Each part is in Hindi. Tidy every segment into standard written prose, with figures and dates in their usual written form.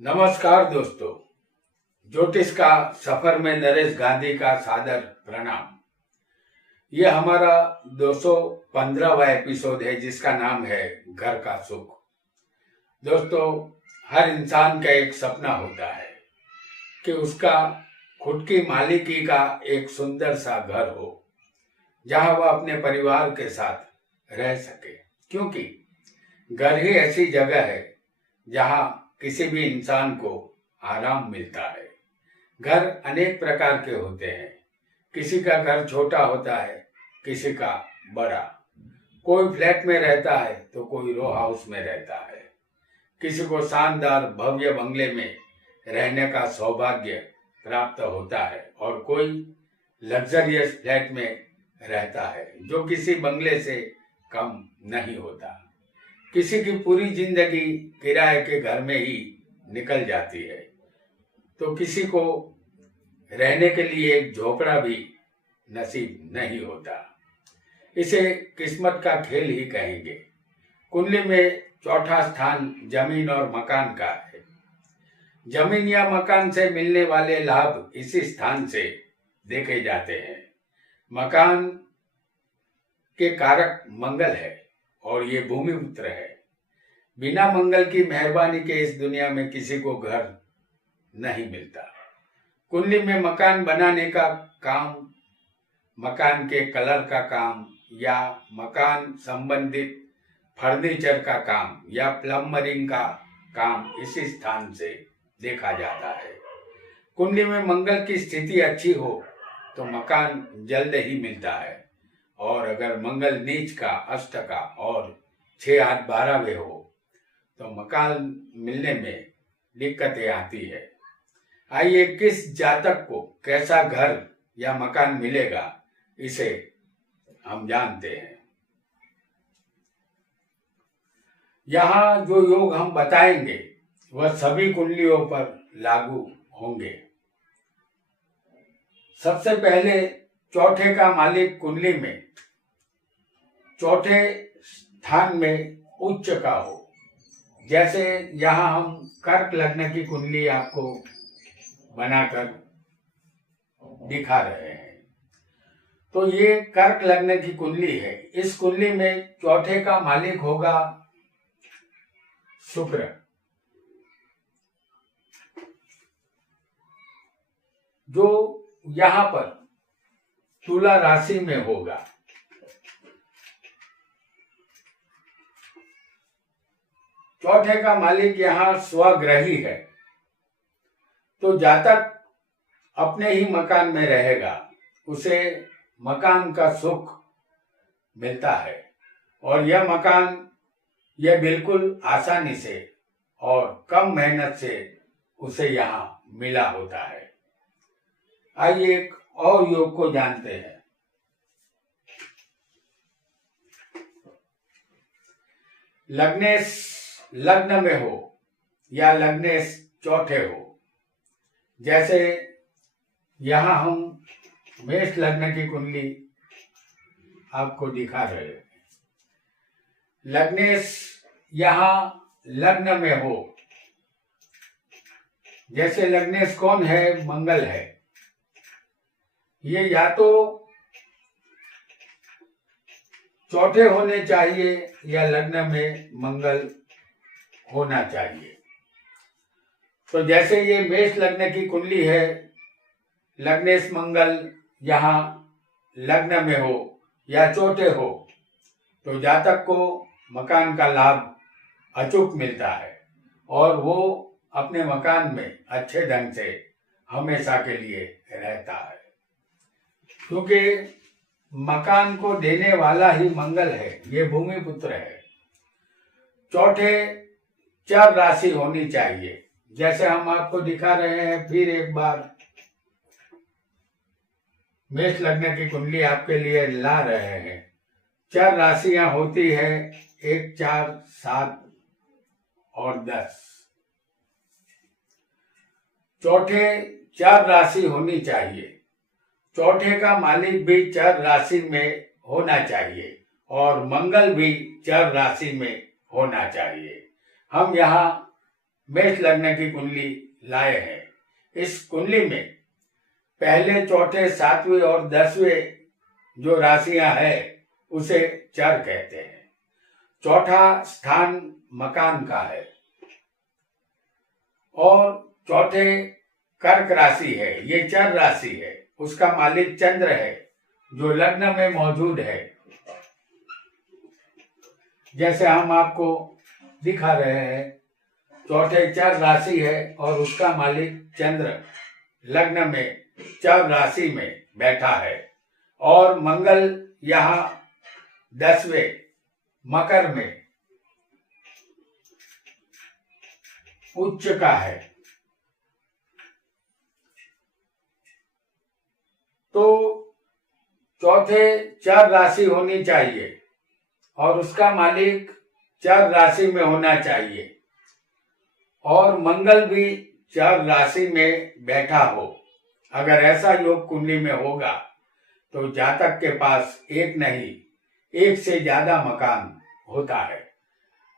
नमस्कार दोस्तों, ज्योतिष का सफर में नरेश गांधी का सादर प्रणाम। ये हमारा 215वां एपिसोड है जिसका नाम है घर का सुख। दोस्तों, हर इंसान का एक सपना होता है कि उसका खुद की मालिकी का एक सुंदर सा घर हो जहां वह अपने परिवार के साथ रह सके, क्योंकि घर ही ऐसी जगह है जहां किसी भी इंसान को आराम मिलता है। घर अनेक प्रकार के होते हैं। किसी का घर छोटा होता है, किसी का बड़ा। कोई फ्लैट में रहता है तो कोई रो हाउस में रहता है। किसी को शानदार भव्य बंगले में रहने का सौभाग्य प्राप्त होता है और कोई लग्जरियस फ्लैट में रहता है जो किसी बंगले से कम नहीं होता। किसी की पूरी जिंदगी किराए के घर में ही निकल जाती है तो किसी को रहने के लिए एक झोपड़ा भी नसीब नहीं होता। इसे किस्मत का खेल ही कहेंगे। कुंडली में चौथा स्थान जमीन और मकान का है। जमीन या मकान से मिलने वाले लाभ इसी स्थान से देखे जाते हैं। मकान के कारक मंगल है और ये भूमि पुत्र है। बिना मंगल की मेहरबानी के इस दुनिया में किसी को घर नहीं मिलता। कुंडली में मकान बनाने का काम, मकान के कलर का काम या मकान संबंधित फर्नीचर का काम या प्लम्बरिंग का काम इसी स्थान से देखा जाता है। कुंडली में मंगल की स्थिति अच्छी हो तो मकान जल्द ही मिलता है, और अगर मंगल नीच का, अष्ट का और 6, 8, 12वें हो तो मकान मिलने में दिक्कतें आती है। आइए, किस जातक को कैसा घर या मकान मिलेगा इसे हम जानते हैं। यहाँ जो योग हम बताएंगे वह सभी कुंडलियों पर लागू होंगे। सबसे पहले चौथे का मालिक कुंडली में चौथे स्थान में उच्च का हो। जैसे यहाँ हम कर्क लग्न की कुंडली आपको बनाकर दिखा रहे हैं, तो ये कर्क लग्न की कुंडली है। इस कुंडली में चौथे का मालिक होगा शुक्र, जो यहाँ पर तुला राशि में होगा। चौथे का मालिक यहाँ स्वग्रही है, तो जातक अपने ही मकान में रहेगा, उसे मकान का सुख मिलता है और यह मकान यह बिल्कुल आसानी से और कम मेहनत से उसे यहाँ मिला होता है। आइए एक और योग को जानते हैं। लग्नेश लग्न में हो या लग्नेश चौथे हो। जैसे यहाँ हम मेष लग्न की कुंडली आपको दिखा रहे हैं। लग्नेश यहाँ लग्न में हो। जैसे लग्नेश कौन है? मंगल है। ये या तो चौथे होने चाहिए या लग्न में मंगल होना चाहिए। तो जैसे ये मेष लग्न की कुंडली है, लग्नेश मंगल यहाँ लग्न में हो या चौथे हो तो जातक को मकान का लाभ अचूक मिलता है और वो अपने मकान में अच्छे ढंग से हमेशा के लिए रहता है, क्योंकि मकान को देने वाला ही मंगल है। ये भूमि पुत्र है। चौथे चर राशि होनी चाहिए। जैसे हम आपको दिखा रहे हैं, फिर एक बार मेष लग्न की कुंडली आपके लिए ला रहे हैं। चर राशियां होती है 1, 4, 7 और 10। चौथे चर राशि होनी चाहिए। चौथे का मालिक भी चर राशि में होना चाहिए और मंगल भी चर राशि में होना चाहिए। हम यहाँ मेष लग्न की कुंडली लाए हैं। इस कुंडली में पहले, चौथे, सातवें और 10वें जो राशियां है उसे चर कहते हैं। चौथा स्थान मकान का है और चौथे कर्क राशि है, ये चर राशि है। उसका मालिक चंद्र है जो लग्न में मौजूद है। जैसे हम आपको दिखा रहे हैं, चौथे चर राशि है और उसका मालिक चंद्र लग्न में चर राशि में बैठा है और मंगल यहाँ 10वें मकर में उच्च का है। तो चौथे चर राशि होनी चाहिए और उसका मालिक चर राशि में होना चाहिए और मंगल भी चर राशि में बैठा हो। अगर ऐसा योग कुंडली में होगा तो जातक के पास एक नहीं, एक से ज्यादा मकान होता है।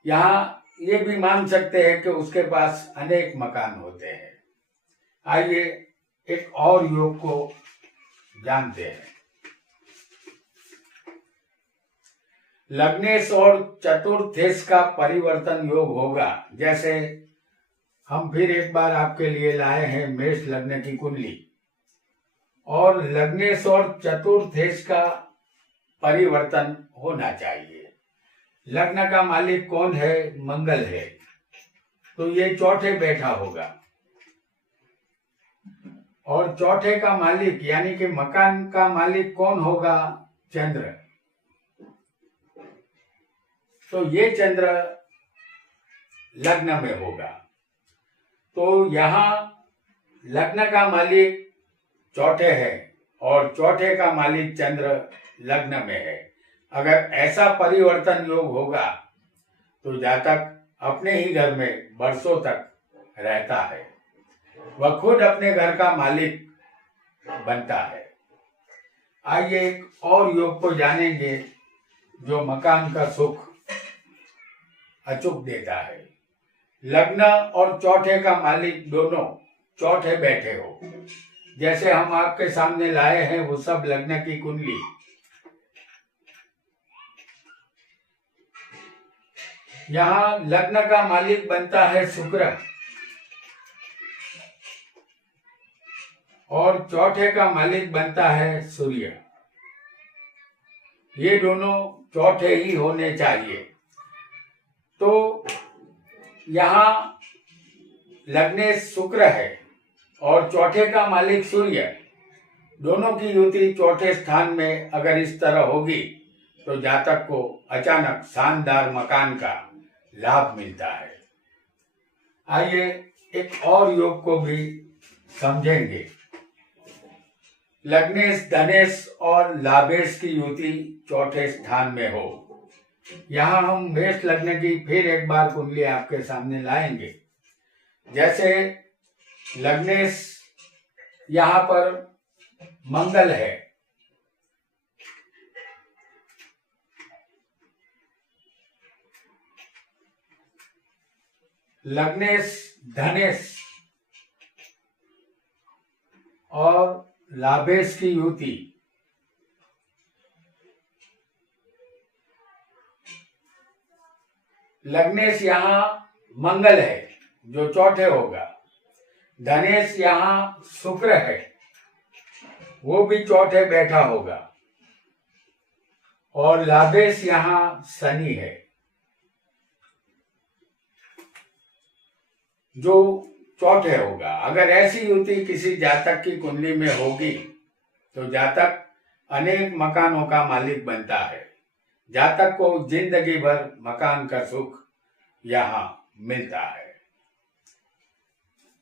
यहाँ ये भी मान सकते हैं कि उसके पास अनेक मकान होते हैं। आइए एक और योग को जानते हैं। लग्नेश और चतुर्थेश का परिवर्तन योग होगा। जैसे हम फिर एक बार आपके लिए लाए हैं मेष लग्न की कुंडली, और लग्नेश और चतुर्थेश का परिवर्तन होना चाहिए। लग्न का मालिक कौन है? मंगल है, तो ये चौथे बैठा होगा और चौथे का मालिक यानी कि मकान का मालिक कौन होगा? चंद्र। तो ये चंद्र लग्न में होगा। तो यहाँ लग्न का मालिक चौथे है और चौथे का मालिक चंद्र लग्न में है। अगर ऐसा परिवर्तन योग होगा तो जातक अपने ही घर में बरसों तक रहता है, वह खुद अपने घर का मालिक बनता है। आइए एक और योग को जानेंगे जो मकान का सुख अचूक देता है। लग्न और चौथे का मालिक दोनों चौथे बैठे हो। जैसे हम आपके सामने लाए हैं वो सब लग्न की कुंडली। यहाँ लग्न का मालिक बनता है शुक्र और चौथे का मालिक बनता है सूर्य। ये दोनों चौथे ही होने चाहिए। तो यहाँ लग्नेश शुक्र है और चौथे का मालिक सूर्य, दोनों की युति चौथे स्थान में अगर इस तरह होगी तो जातक को अचानक शानदार मकान का लाभ मिलता है। आइए एक और योग को भी समझेंगे। लग्नेश, धनेश और लाभेश की युति चौथे स्थान में हो। यहाँ हम मेष लग्न की फिर एक बार कुंडली आपके सामने लाएंगे। जैसे लग्नेश यहाँ पर मंगल है, लग्नेश, धनेश और लाभेश की युति लग्नेश यहाँ मंगल है जो चौथे होगा, धनेश यहाँ शुक्र है वो भी चौथे बैठा होगा और लाभेश यहाँ शनि है जो चौथे होगा। अगर ऐसी युति किसी जातक की कुंडली में होगी तो जातक अनेक मकानों का मालिक बनता है। जातक को जिंदगी भर मकान का सुख यहाँ मिलता है।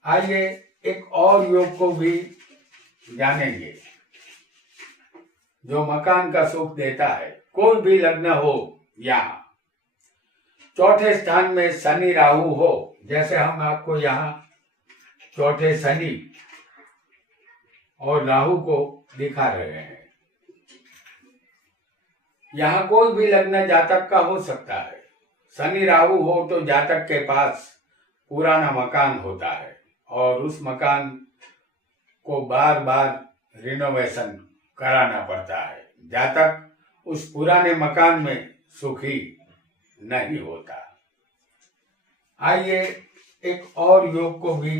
आइए एक और योग को भी जानेंगे जो मकान का सुख देता है। कोई भी लग्न हो, यहाँ चौथे स्थान में शनि राहु हो। जैसे हम आपको यहाँ चौथे शनि और राहु को दिखा रहे हैं। यहाँ कोई भी लग्न जातक का हो सकता है। शनि राहु हो तो जातक के पास पुराना मकान होता है और उस मकान को बार बार रिनोवेशन कराना पड़ता है, जब तक उस पुराने मकान में सुखी नहीं होता। आइए एक और योग को भी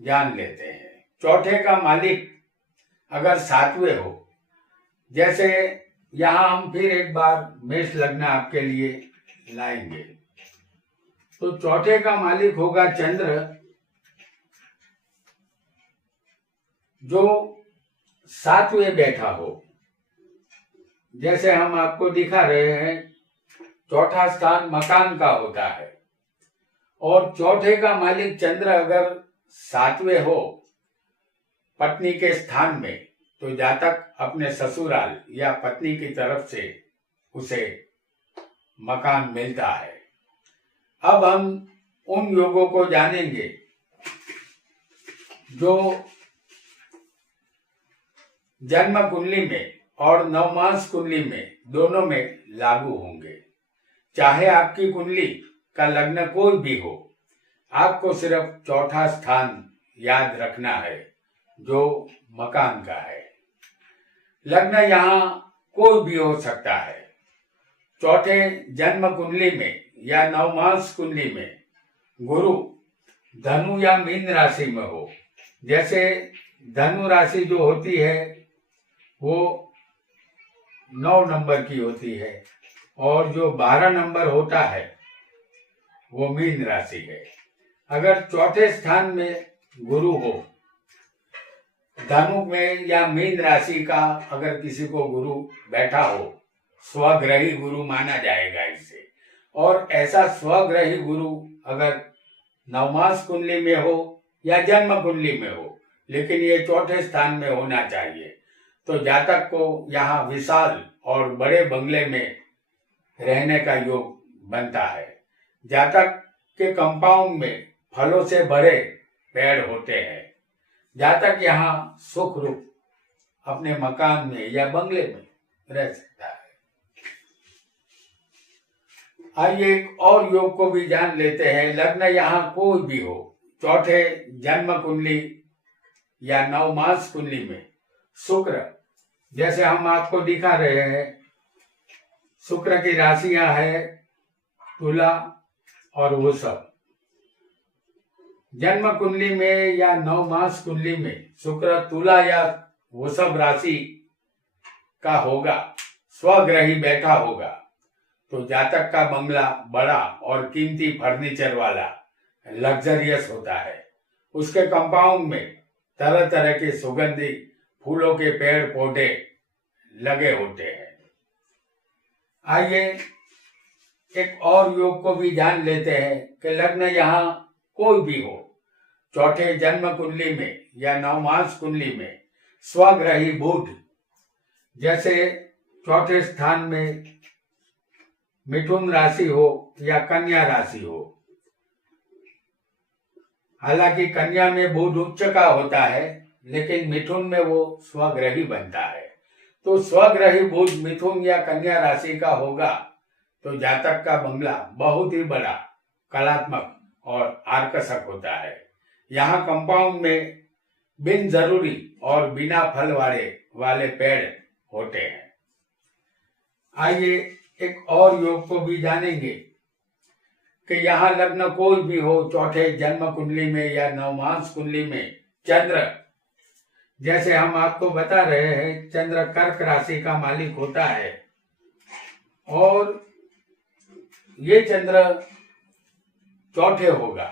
जान लेते हैं। चौथे का मालिक अगर सातवें हो, जैसे यहाँ हम फिर एक बार मेष लग्न आपके लिए लाएंगे, तो चौथे का मालिक होगा चंद्र, जो सातवें बैठा हो। जैसे हम आपको दिखा रहे हैं, चौथा स्थान मकान का होता है और चौथे का मालिक चंद्र अगर सातवें हो पत्नी के स्थान में, तो जातक अपने ससुराल या पत्नी की तरफ से उसे मकान मिलता है। अब हम उन योगों को जानेंगे जो जन्म कुंडली में और नवमास कुंडली में दोनों में लागू होंगे। चाहे आपकी कुंडली का लग्न कोई भी हो, आपको सिर्फ चौथा स्थान याद रखना है जो मकान का है। लग्न यहाँ कोई भी हो सकता है। चौथे जन्म कुंडली में या नवमास कुंडली में गुरु धनु या मीन राशि में हो। जैसे धनु राशि जो होती है वो 9 नंबर की होती है और जो 12 नंबर होता है वो मीन राशि है। अगर चौथे स्थान में गुरु हो, धनु में या मीन राशि का अगर किसी को गुरु बैठा हो, स्वग्रही गुरु माना जाएगा इसे। और ऐसा स्वग्रही गुरु अगर नवमास कुंडली में हो या जन्म कुंडली में हो, लेकिन ये चौथे स्थान में होना चाहिए, तो जातक को यहाँ विशाल और बड़े बंगले में रहने का योग बनता है। जातक के कंपाउंड में फलों से भरे पेड़ होते हैं। जातक यहाँ सुख रूप अपने मकान में या बंगले में रह सकता है। आइए एक और योग को भी जान लेते हैं। लग्न यहाँ कोई भी हो, चौथे जन्म कुंडली या नवमास कुंडली में शुक्र, जैसे हम आपको दिखा रहे हैं, शुक्र की राशियां है तुला और वृषभ। जन्म कुंडली में या नवमास कुंडली में शुक्र तुला या वृषभ राशि का होगा, स्वग्रही बैठा होगा, तो जातक का बंगला बड़ा और कीमती फर्नीचर वाला लग्जरियस होता है। उसके कंपाउंड में तरह तरह के सुगंधी फूलों के पेड़ पौधे लगे होते हैं। आइए एक और योग को भी जान लेते हैं कि लग्न यहाँ कोई भी हो, चौथे जन्म कुंडली में या नवमास कुंडली में स्वग्रही बुध, जैसे चौथे स्थान में मिथुन राशि हो या कन्या राशि हो। हालांकि कन्या में बुध उच्च का होता है, लेकिन मिथुन में वो स्वग्रही बनता है। तो स्वग्रही बुध मिथुन या कन्या राशि का होगा तो जातक का बंगला बहुत ही बड़ा, कलात्मक और आकर्षक होता है। यहाँ कंपाउंड में बिन जरूरी और बिना फल वाले पेड़ होते हैं। आइए एक और योग को भी जानेंगे कि यहाँ लग्न कोई भी हो, चौथे जन्म कुंडली में या नवमास कुंडली में चंद्र, जैसे हम आपको बता रहे हैं, चंद्र कर्क राशि का मालिक होता है और ये चंद्र चौथे होगा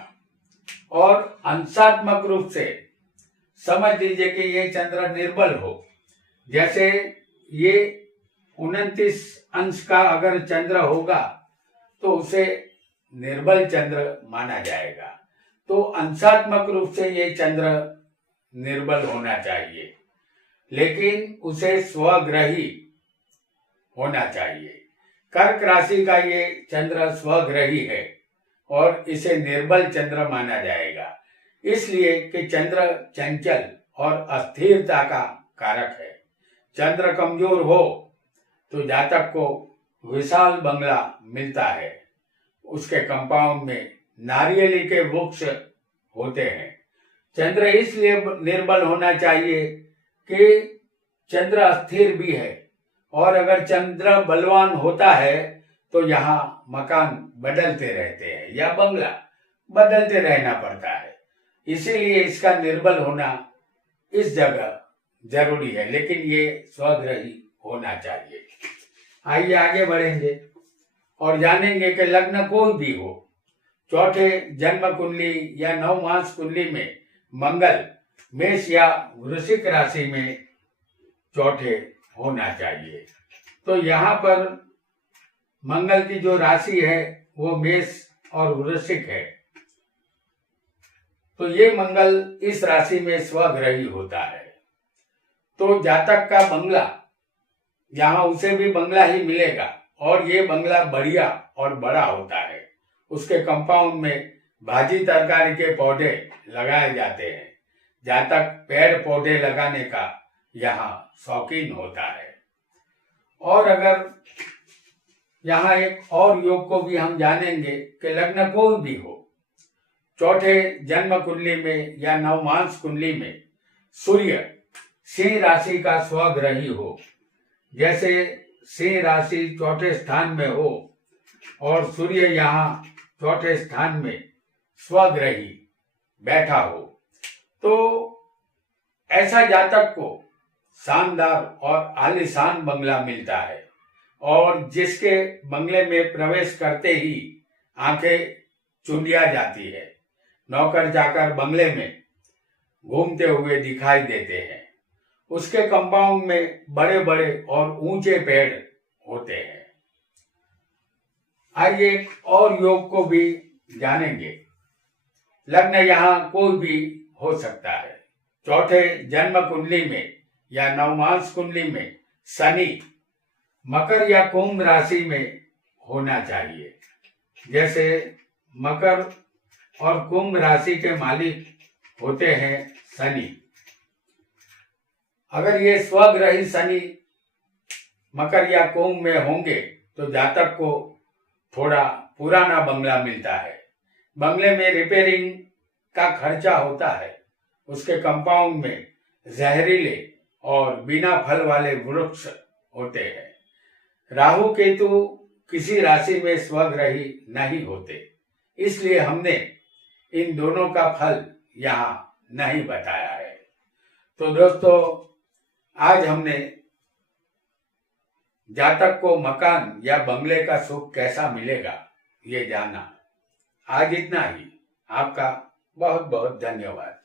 और अंशात्मक रूप से समझ लीजिए कि ये चंद्र निर्बल हो। जैसे ये 29 अंश का अगर चंद्र होगा तो उसे निर्बल चंद्र माना जाएगा। तो अंशात्मक रूप से ये चंद्र निर्बल होना चाहिए, लेकिन उसे स्वग्रही होना चाहिए। कर्क राशि का ये चंद्र स्वग्रही है और इसे निर्बल चंद्र माना जाएगा, इसलिए कि चंद्र चंचल और अस्थिरता का कारक है। चंद्र कमजोर हो तो जातक को विशाल बंगला मिलता है, उसके कंपाउंड में नारियली के वृक्ष होते हैं। चंद्र इसलिए निर्बल होना चाहिए कि चंद्र अस्थिर भी है, और अगर चंद्र बलवान होता है तो यहाँ मकान बदलते रहते हैं या बंगला बदलते रहना पड़ता है। इसीलिए इसका निर्बल होना इस जगह जरूरी है, लेकिन ये स्वग्रही होना चाहिए। आइए आगे बढ़ेंगे और जानेंगे कि लग्न कोई भी हो, चौथे जन्म कुंडली या नवमांस कुंडली में मंगल मेष या वृश्चिक राशि में चौथे होना चाहिए। तो यहाँ पर मंगल की जो राशि है वो मेष और वृश्चिक है, तो ये मंगल इस राशि में स्वग्रही होता है। तो जातक का बंगला, यहाँ उसे भी बंगला ही मिलेगा, और ये बंगला बढ़िया और बड़ा होता है। उसके कंपाउंड में भाजी तरकारी के पौधे लगाए जाते हैं। जातक पेड़ पौधे लगाने का यहाँ शौकीन होता है। और अगर यहाँ एक और योग को भी हम जानेंगे कि लग्न कोई भी हो, चौथे जन्म कुंडली में या नवमांस कुंडली में सूर्य सिंह राशि का स्वग्रही हो, जैसे सिंह राशि चौथे स्थान में हो और सूर्य यहाँ चौथे स्थान में स्वग्रही बैठा हो, तो ऐसा जातक को शानदार और आलीशान बंगला मिलता है, और जिसके बंगले में प्रवेश करते ही आंखें चुंधिया जाती है। नौकर जाकर बंगले में घूमते हुए दिखाई देते हैं। उसके कंपाउंड में बड़े बड़े और ऊंचे पेड़ होते हैं। आइए एक और योग को भी जानेंगे। लग्न यहाँ कोई भी हो सकता है। चौथे जन्म कुंडली में या नवमांस कुंडली में शनि मकर या कुंभ राशि में होना चाहिए। जैसे मकर और कुंभ राशि के मालिक होते हैं शनि। अगर ये स्वग्रही शनि मकर या कुंभ में होंगे तो जातक को थोड़ा पुराना बंगला मिलता है। बंगले में रिपेयरिंग का खर्चा होता है। उसके कंपाउंड में जहरीले और बिना फल वाले वृक्ष होते हैं। राहु केतु किसी राशि में स्वग्रही नहीं होते, इसलिए हमने इन दोनों का फल यहाँ नहीं बताया है। तो दोस्तों, आज हमने जातक को मकान या बंगले का सुख कैसा मिलेगा ये जाना। आज इतना ही। आपका बहुत बहुत धन्यवाद।